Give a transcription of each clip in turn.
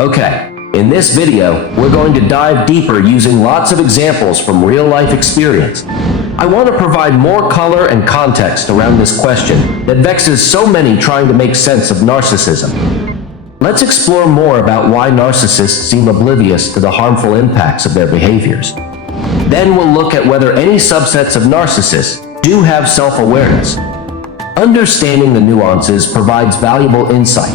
Okay, in this video, we're going to dive deeper using lots of examples from real-life experience. I want to provide more color and context around this question that vexes so many trying to make sense of narcissism. Let's explore more about why narcissists seem oblivious to the harmful impacts of their behaviors. Then we'll look at whether any subsets of narcissists do have self-awareness. Understanding the nuances provides valuable insight.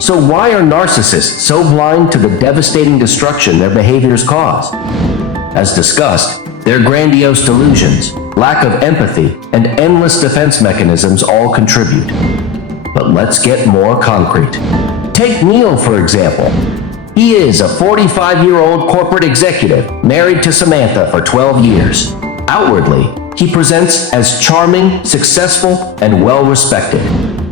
So why are narcissists so blind to the devastating destruction their behaviors cause? As discussed, their grandiose delusions, lack of empathy, and endless defense mechanisms all contribute. But let's get more concrete. Take Neil, for example. He is a 45-year-old corporate executive married to Samantha for 12 years. Outwardly, he presents as charming, successful, and well-respected.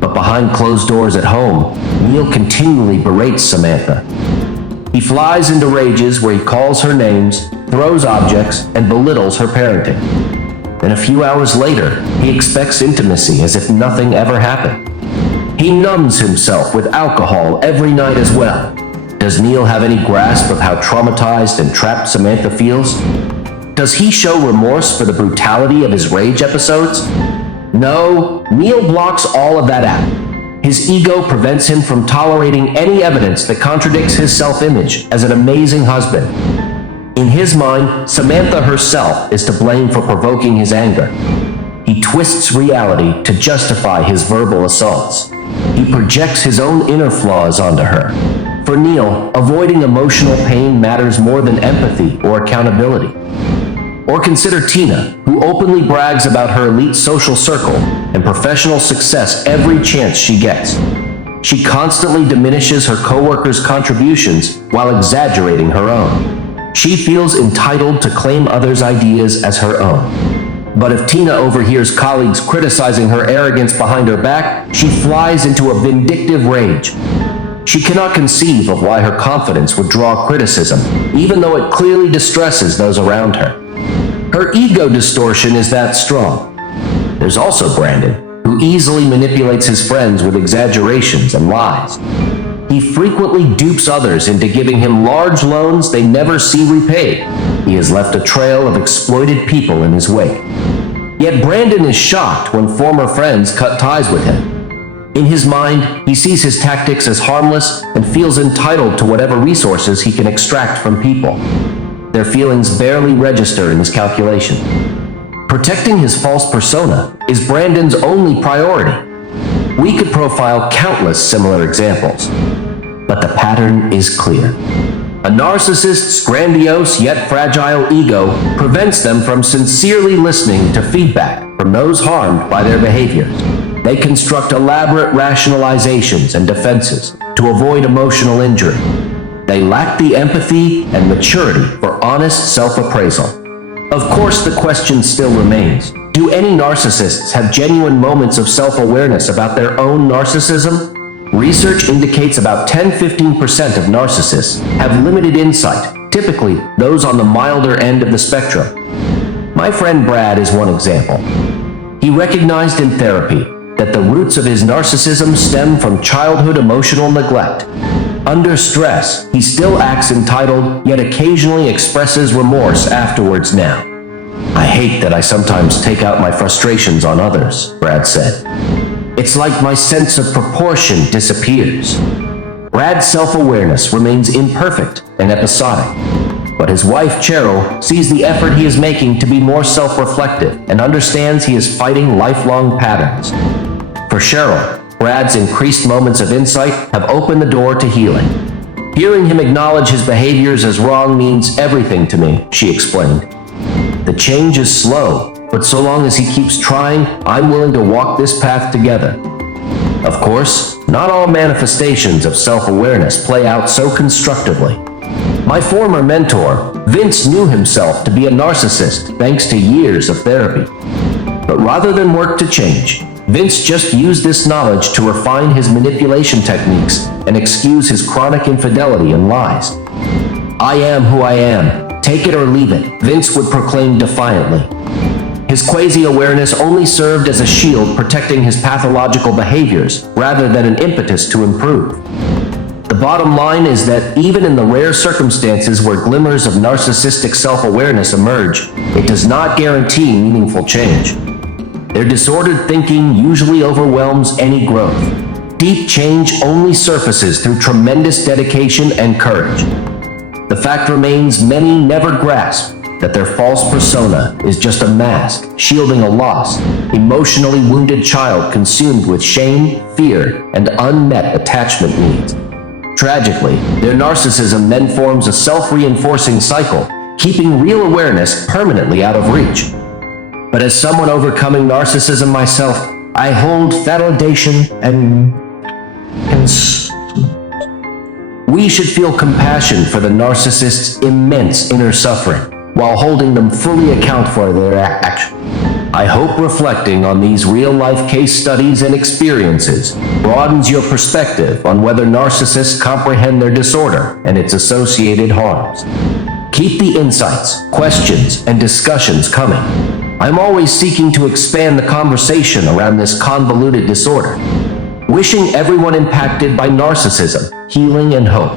But behind closed doors at home, Neil continually berates Samantha. He flies into rages where he calls her names, throws objects, and belittles her parenting. Then a few hours later, he expects intimacy as if nothing ever happened. He numbs himself with alcohol every night as well. Does Neil have any grasp of how traumatized and trapped Samantha feels? Does he show remorse for the brutality of his rage episodes? No, Neil blocks all of that out. His ego prevents him from tolerating any evidence that contradicts his self-image as an amazing husband. In his mind, Samantha herself is to blame for provoking his anger. He twists reality to justify his verbal assaults. He projects his own inner flaws onto her. For Neil, avoiding emotional pain matters more than empathy or accountability. Or consider Tina, who openly brags about her elite social circle and professional success every chance she gets. She constantly diminishes her coworkers' contributions while exaggerating her own. She feels entitled to claim others' ideas as her own. But if Tina overhears colleagues criticizing her arrogance behind her back, she flies into a vindictive rage. She cannot conceive of why her confidence would draw criticism, even though it clearly distresses those around her. Her ego distortion is that strong. There's also Brandon, who easily manipulates his friends with exaggerations and lies. He frequently dupes others into giving him large loans they never see repaid. He has left a trail of exploited people in his wake. Yet Brandon is shocked when former friends cut ties with him. In his mind, he sees his tactics as harmless and feels entitled to whatever resources he can extract from people. Their feelings barely register in his calculation. Protecting his false persona is Brandon's only priority. We could profile countless similar examples, but the pattern is clear. A narcissist's grandiose yet fragile ego prevents them from sincerely listening to feedback from those harmed by their behaviors. They construct elaborate rationalizations and defenses to avoid emotional injury. They lack the empathy and maturity for honest self-appraisal. Of course, the question still remains. Do any narcissists have genuine moments of self-awareness about their own narcissism? Research indicates about 10–15% of narcissists have limited insight, typically those on the milder end of the spectrum. My friend Brad is one example. He recognized in therapy that the roots of his narcissism stem from childhood emotional neglect. Under stress, he still acts entitled, yet occasionally expresses remorse afterwards now. I hate that I sometimes take out my frustrations on others, Brad said. It's like my sense of proportion disappears. Brad's self-awareness remains imperfect and episodic, but his wife, Cheryl, sees the effort he is making to be more self-reflective and understands he is fighting lifelong patterns. For Cheryl, Brad's increased moments of insight have opened the door to healing. Hearing him acknowledge his behaviors as wrong means everything to me, she explained. The change is slow, but so long as he keeps trying, I'm willing to walk this path together. Of course, not all manifestations of self-awareness play out so constructively. My former mentor, Vince, knew himself to be a narcissist thanks to years of therapy. But rather than work to change, Vince just used this knowledge to refine his manipulation techniques and excuse his chronic infidelity and lies. I am who I am. Take it or leave it, Vince would proclaim defiantly. His quasi-awareness only served as a shield protecting his pathological behaviors rather than an impetus to improve. The bottom line is that even in the rare circumstances where glimmers of narcissistic self-awareness emerge, it does not guarantee meaningful change. Their disordered thinking usually overwhelms any growth. Deep change only surfaces through tremendous dedication and courage. The fact remains many never grasp that their false persona is just a mask shielding a lost, emotionally wounded child consumed with shame, fear, and unmet attachment needs. Tragically, their narcissism then forms a self-reinforcing cycle, keeping real awareness permanently out of reach. But as someone overcoming narcissism myself, I hold validation and we should feel compassion for the narcissist's immense inner suffering, while holding them fully account for their actions. I hope reflecting on these real-life case studies and experiences broadens your perspective on whether narcissists comprehend their disorder and its associated harms. Keep the insights, questions, and discussions coming. I'm always seeking to expand the conversation around this convoluted disorder. Wishing everyone impacted by narcissism healing and hope.